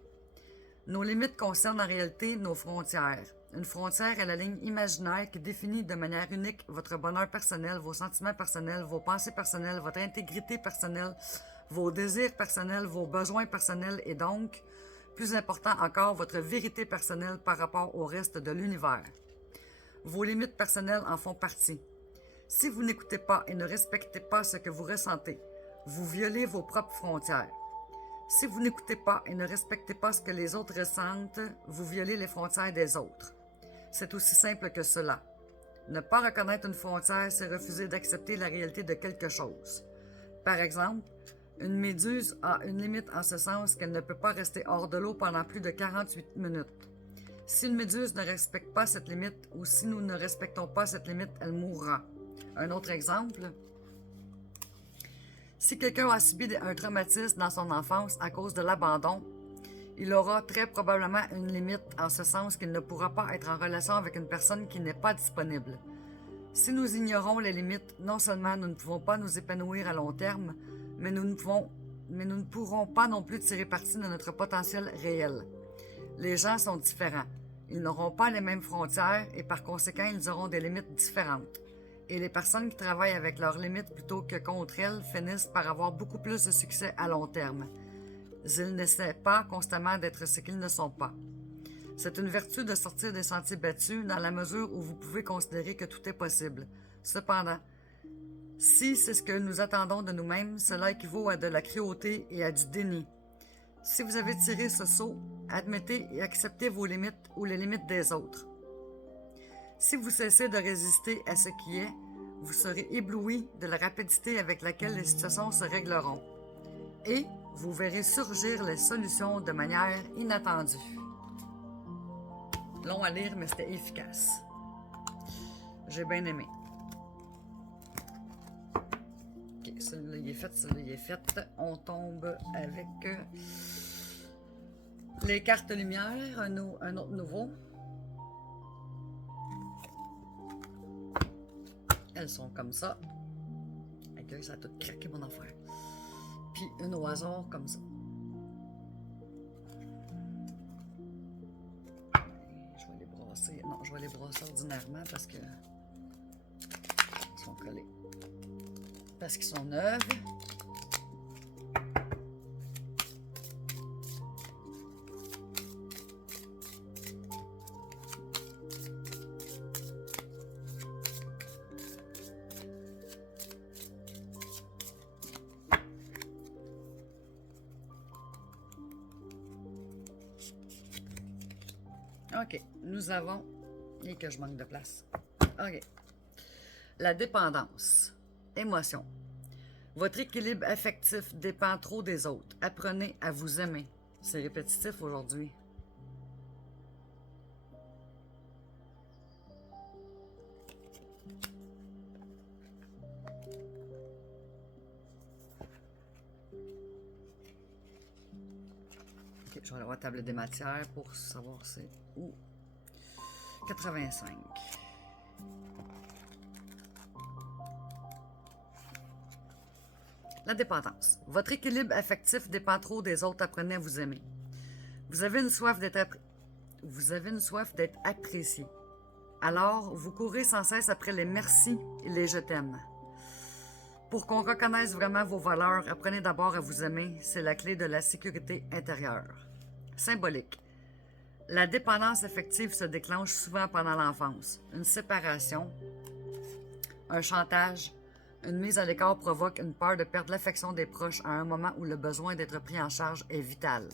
Nos limites concernent en réalité nos frontières. Une frontière est la ligne imaginaire qui définit de manière unique votre bonheur personnel, vos sentiments personnels, vos pensées personnelles, votre intégrité personnelle, vos désirs personnels, vos besoins personnels et donc, plus important encore, votre vérité personnelle par rapport au reste de l'univers. Vos limites personnelles en font partie. Si vous n'écoutez pas et ne respectez pas ce que vous ressentez, vous violez vos propres frontières. Si vous n'écoutez pas et ne respectez pas ce que les autres ressentent, vous violez les frontières des autres. C'est aussi simple que cela. Ne pas reconnaître une frontière, c'est refuser d'accepter la réalité de quelque chose. Par exemple, une méduse a une limite en ce sens qu'elle ne peut pas rester hors de l'eau pendant plus de 48 minutes. Si une méduse ne respecte pas cette limite ou si nous ne respectons pas cette limite, elle mourra. Un autre exemple, si quelqu'un a subi un traumatisme dans son enfance à cause de l'abandon, il aura très probablement une limite en ce sens qu'il ne pourra pas être en relation avec une personne qui n'est pas disponible. Si nous ignorons les limites, non seulement nous ne pouvons pas nous épanouir à long terme, mais nous ne pourrons pas non plus tirer parti de notre potentiel réel. Les gens sont différents. Ils n'auront pas les mêmes frontières et par conséquent, ils auront des limites différentes. Et les personnes qui travaillent avec leurs limites plutôt que contre elles finissent par avoir beaucoup plus de succès à long terme. Ils n'essaient pas constamment d'être ce qu'ils ne sont pas. C'est une vertu de sortir des sentiers battus dans la mesure où vous pouvez considérer que tout est possible. Cependant, si c'est ce que nous attendons de nous-mêmes, cela équivaut à de la cruauté et à du déni. Si vous avez tiré ce saut, admettez et acceptez vos limites ou les limites des autres. Si vous cessez de résister à ce qui est, vous serez ébloui de la rapidité avec laquelle les situations se régleront. Et vous verrez surgir les solutions de manière inattendue. Long à lire, mais c'était efficace. J'ai bien aimé. Ok, celui-là il est fait, celui-là il est fait. On tombe avec les cartes lumière, un autre nouveau. Elles sont comme ça. Avec ça a tout craqué mon affaire. Puis une au hasard comme ça. Je vais les brasser. Non, je vais les brasser ordinairement parce que ils sont collés. parce qu'ils sont neufs. OK, nous avons... Et que je manque de place. OK. La dépendance. Émotion. Votre équilibre affectif dépend trop des autres. Apprenez à vous aimer. C'est répétitif aujourd'hui. OK, je vais aller voir table des matières pour savoir c'est où. 85. La dépendance. Votre équilibre affectif dépend trop des autres. Apprenez à vous aimer. Vous avez une soif d'être apprécié. Alors, vous courez sans cesse après les merci et les je t'aime. Pour qu'on reconnaisse vraiment vos valeurs, apprenez d'abord à vous aimer. C'est la clé de la sécurité intérieure. Symbolique. La dépendance affective se déclenche souvent pendant l'enfance. Une séparation, un chantage, une mise à l'écart provoque une peur de perdre l'affection des proches à un moment où le besoin d'être pris en charge est vital.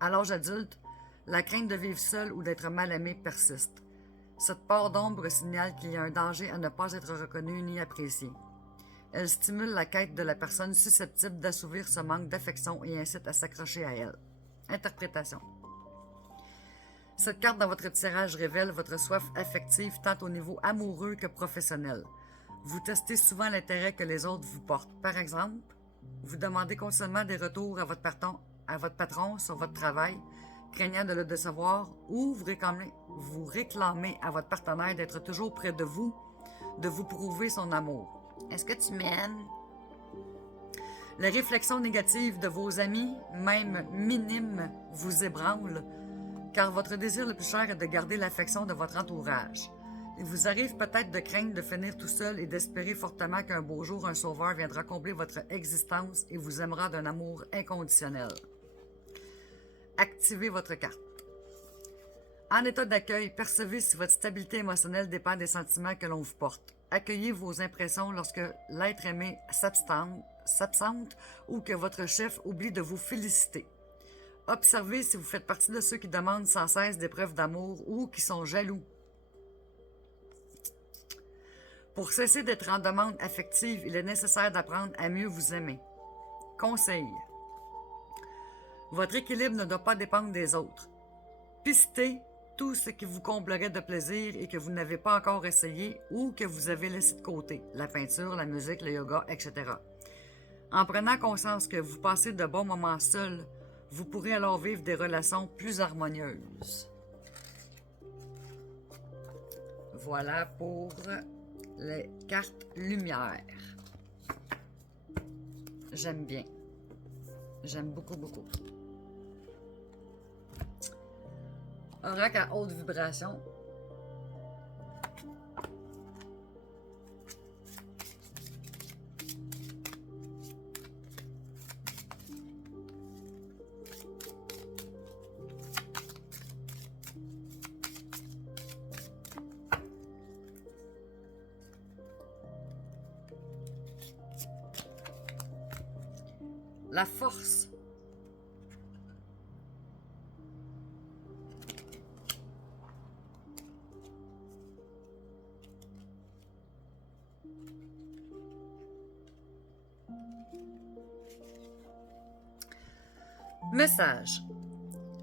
À l'âge adulte, la crainte de vivre seul ou d'être mal aimé persiste. Cette part d'ombre signale qu'il y a un danger à ne pas être reconnu ni apprécié. Elle stimule la quête de la personne susceptible d'assouvir ce manque d'affection et incite à s'accrocher à elle. Interprétation. Cette carte dans votre tirage révèle votre soif affective tant au niveau amoureux que professionnel. Vous testez souvent l'intérêt que les autres vous portent. Par exemple, vous demandez constamment des retours à votre patron sur votre travail, craignant de le décevoir, ou vous réclamez à votre partenaire d'être toujours près de vous prouver son amour. Est-ce que tu m'aimes? Les réflexions négatives de vos amis, même minimes, vous ébranlent, car votre désir le plus cher est de garder l'affection de votre entourage. Il vous arrive peut-être de craindre de finir tout seul et d'espérer fortement qu'un beau jour, un sauveur viendra combler votre existence et vous aimera d'un amour inconditionnel. Activez votre carte. En état d'accueil, percevez si votre stabilité émotionnelle dépend des sentiments que l'on vous porte. Accueillez vos impressions lorsque l'être aimé s'absente ou que votre chef oublie de vous féliciter. Observez si vous faites partie de ceux qui demandent sans cesse des preuves d'amour ou qui sont jaloux. Pour cesser d'être en demande affective, il est nécessaire d'apprendre à mieux vous aimer. Conseil. Votre équilibre ne doit pas dépendre des autres. Pistez tout ce qui vous comblerait de plaisir et que vous n'avez pas encore essayé ou que vous avez laissé de côté. La peinture, la musique, le yoga, etc. En prenant conscience que vous passez de bons moments seuls, vous pourrez alors vivre des relations plus harmonieuses. Voilà pour les cartes lumière. J'aime bien. J'aime beaucoup, beaucoup. Oracle à haute vibration. La force. Message.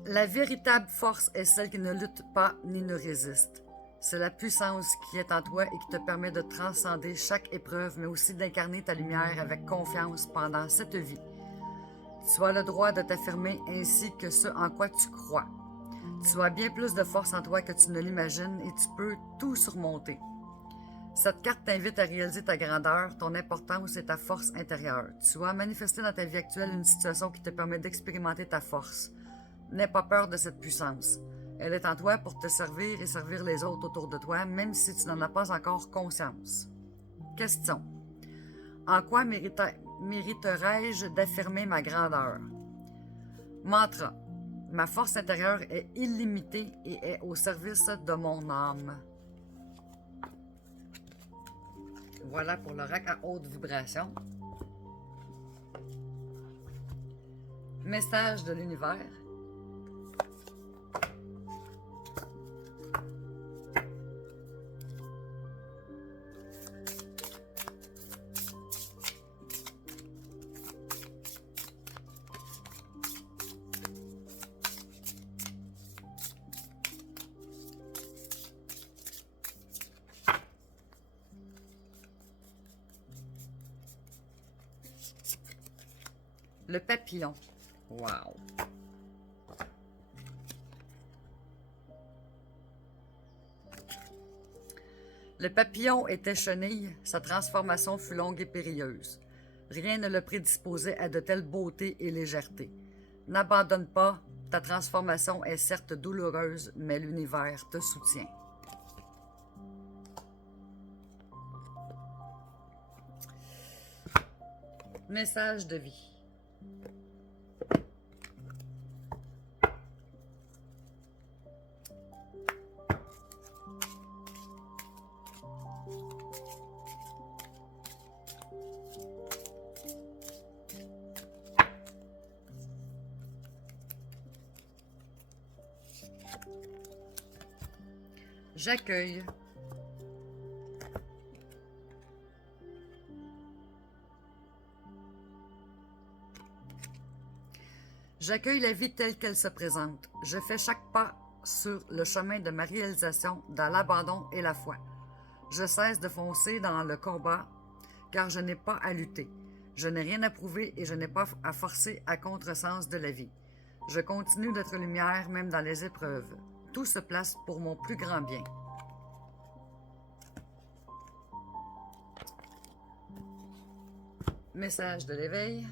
La véritable force est celle qui ne lutte pas ni ne résiste. C'est la puissance qui est en toi et qui te permet de transcender chaque épreuve, mais aussi d'incarner ta lumière avec confiance pendant cette vie. Tu as le droit de t'affirmer ainsi que ce en quoi tu crois. Tu as bien plus de force en toi que tu ne l'imagines et tu peux tout surmonter. Cette carte t'invite à réaliser ta grandeur, ton importance et ta force intérieure. Tu as manifesté dans ta vie actuelle une situation qui te permet d'expérimenter ta force. N'aie pas peur de cette puissance. Elle est en toi pour te servir et servir les autres autour de toi, même si tu n'en as pas encore conscience. Question. En quoi mériterais-je d'affirmer ma grandeur? Mantra. Ma force intérieure est illimitée et est au service de mon âme. Voilà pour l'oracle à haute vibration. Message de l'univers. Le papillon. Wow! Le papillon était chenille, sa transformation fut longue et périlleuse. Rien ne le prédisposait à de telles beautés et légèreté. N'abandonne pas, ta transformation est certes douloureuse, mais l'univers te soutient. Message de vie. J'accueille. J'accueille la vie telle qu'elle se présente. Je fais chaque pas sur le chemin de ma réalisation dans l'abandon et la foi. Je cesse de foncer dans le combat car je n'ai pas à lutter. Je n'ai rien à prouver et je n'ai pas à forcer à contresens de la vie. Je continue d'être lumière même dans les épreuves. Tout se place pour mon plus grand bien. Message de l'éveil.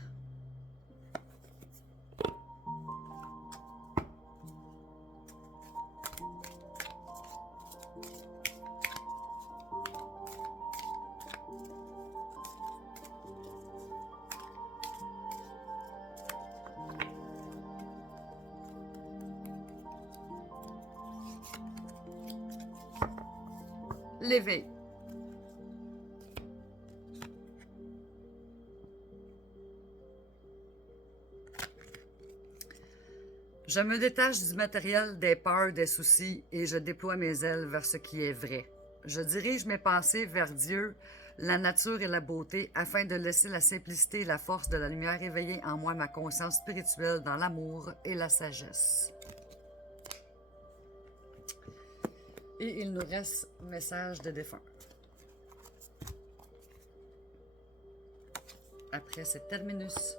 L'éveil. Je me détache du matériel, des peurs, des soucis et je déploie mes ailes vers ce qui est vrai. Je dirige mes pensées vers Dieu, la nature et la beauté afin de laisser la simplicité et la force de la lumière éveiller en moi ma conscience spirituelle dans l'amour et la sagesse. Et il nous reste message de défunt. Après, c'est terminus.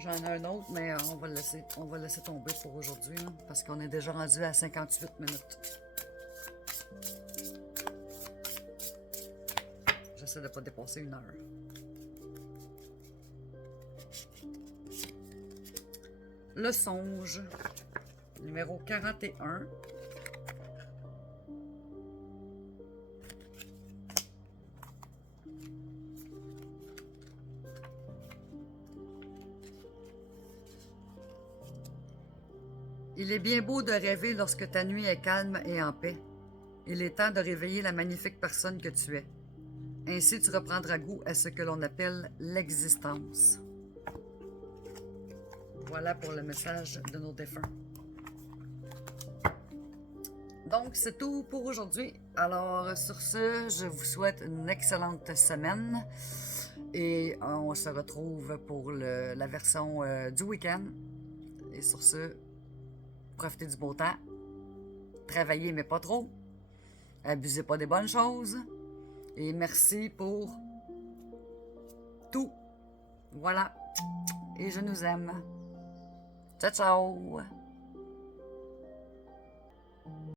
J'en ai un autre, mais on va le laisser tomber pour aujourd'hui, parce qu'on est déjà rendu à 58 minutes. J'essaie de ne pas dépasser 1 heure. Le songe, numéro 41. Il est bien beau de rêver lorsque ta nuit est calme et en paix. Il est temps de réveiller la magnifique personne que tu es. Ainsi, tu reprendras goût à ce que l'on appelle l'existence. Voilà pour le message de nos défunts. Donc, c'est tout pour aujourd'hui. Alors, sur ce, je vous souhaite une excellente semaine. Et on se retrouve pour la version du week-end. Et sur ce, profitez du beau temps. Travaillez, mais pas trop. Abusez pas des bonnes choses. Et merci pour tout. Voilà. Et je nous aime. Ciao, ciao!